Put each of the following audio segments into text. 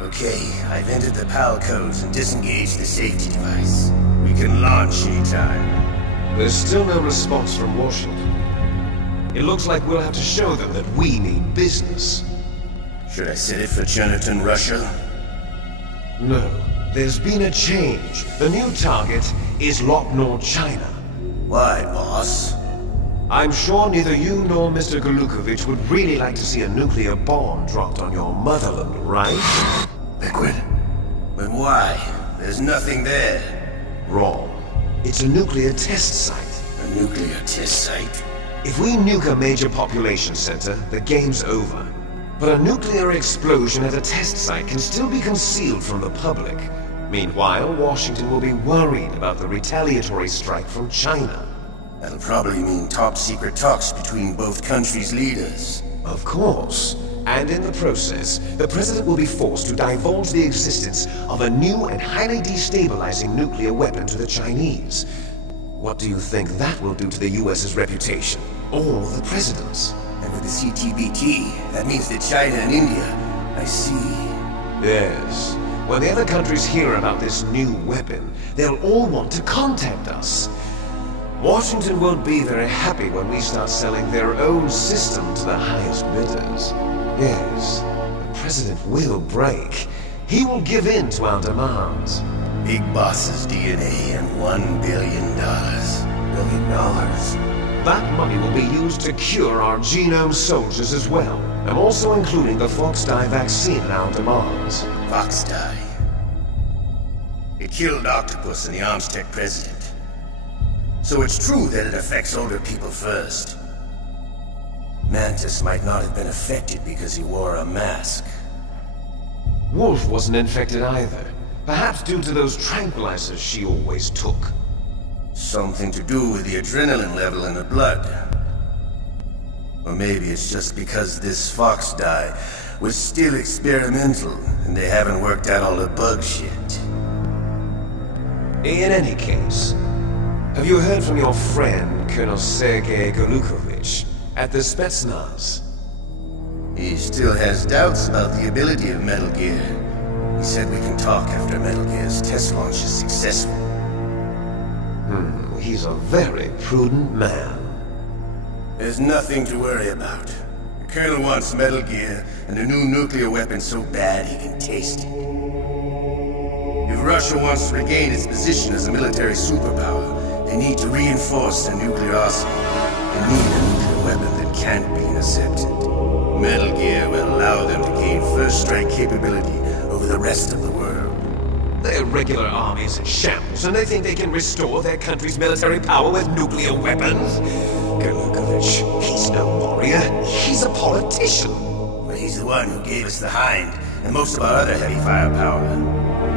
Okay, I've entered the PAL codes and disengaged the safety device. We can launch anytime. There's still no response from Washington. It looks like we'll have to show them that we mean business. Should I set it for Jonathan, Russia? No. There's been a change. The new target is Locknor, China. Why, boss? I'm sure neither you nor Mr. Golukovich would really like to see a nuclear bomb dropped on your motherland, right? Liquid? But why? There's nothing there. Wrong. It's a nuclear test site. A nuclear test site? If we nuke a major population center, the game's over. But a nuclear explosion at a test site can still be concealed from the public. Meanwhile, Washington will be worried about the retaliatory strike from China. That'll probably mean top-secret talks between both countries' leaders. Of course. And in the process, the President will be forced to divulge the existence of a new and highly destabilizing nuclear weapon to the Chinese. What do you think that will do to the US's reputation? Or the President's? And with the CTBT, that means that China and India... I see. Yes. When the other countries hear about this new weapon, they'll all want to contact us. Washington won't be very happy when we start selling their own system to the highest bidders. Yes, the President will break. He will give in to our demands. Big Boss's DNA and $1 billion. $1 billion? That money will be used to cure our genome soldiers as well. And also including the Fox-Die vaccine and our demands. Fox-Die? It killed Octopus and the Armstech president. So it's true that it affects older people first. Mantis might not have been affected because he wore a mask. Wolf wasn't infected either. Perhaps due to those tranquilizers she always took. Something to do with the adrenaline level in the blood. Or maybe it's just because this Fox-Die was still experimental, and they haven't worked out all the bug shit. In any case, have you heard from your friend, Colonel Sergei Golukovich, at the Spetsnaz? He still has doubts about the ability of Metal Gear. He said we can talk after Metal Gear's test launch is successful. He's a very prudent man. There's nothing to worry about. The Colonel wants Metal Gear and a new nuclear weapon so bad he can taste it. If Russia wants to regain its position as a military superpower, they need to reinforce their nuclear arsenal. They need a nuclear weapon that can't be intercepted. Metal Gear will allow them to gain first strike capability over the rest of the world. Their regular army's in shambles, and they think they can restore their country's military power with nuclear weapons? Golukovich, he's no warrior. He's a politician. But he's the one who gave us the Hind, and most of our other heavy firepower.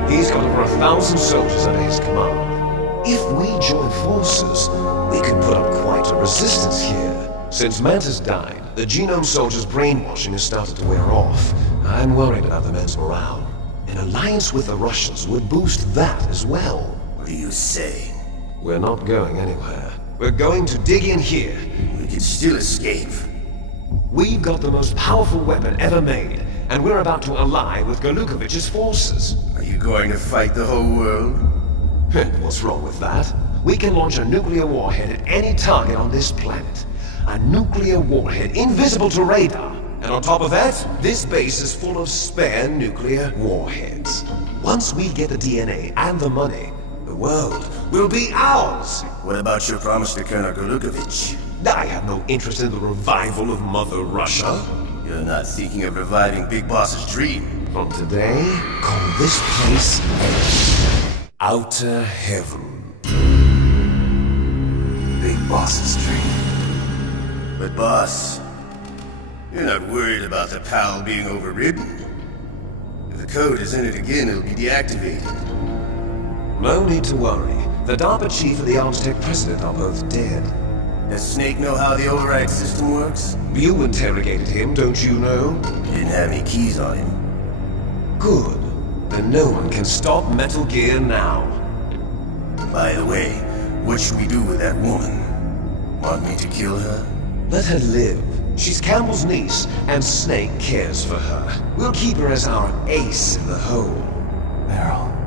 He's got over 1,000 soldiers under his command. If we join forces, we can put up quite a resistance here. Since Mantis died, the genome soldiers' brainwashing has started to wear off. I'm worried about the men's morale. An alliance with the Russians would boost that as well. What are you saying? We're not going anywhere. We're going to dig in here. We can still escape. We've got the most powerful weapon ever made, and we're about to ally with Golukovich's forces. Are you going to fight the whole world? What's wrong with that? We can launch a nuclear warhead at any target on this planet. A nuclear warhead invisible to radar. And on top of that, this base is full of spare nuclear warheads. Once we get the DNA and the money, the world will be ours! What about your promise to Colonel Golukovich? I have no interest in the revival of Mother Russia. You're not thinking of reviving Big Boss's dream. From today, call this place Outer Heaven. Big Boss's dream. But boss, you're not worried about the PAL being overridden. If the code is in it again, it'll be deactivated. No need to worry. The DARPA chief and the Armstech president are both dead. Does Snake know how the override system works? You interrogated him, don't you know? He didn't have any keys on him. Good. Then no one can stop Metal Gear now. By the way, what should we do with that woman? Want me to kill her? Let her live. She's Campbell's niece, and Snake cares for her. We'll keep her as our ace in the hole. Meryl.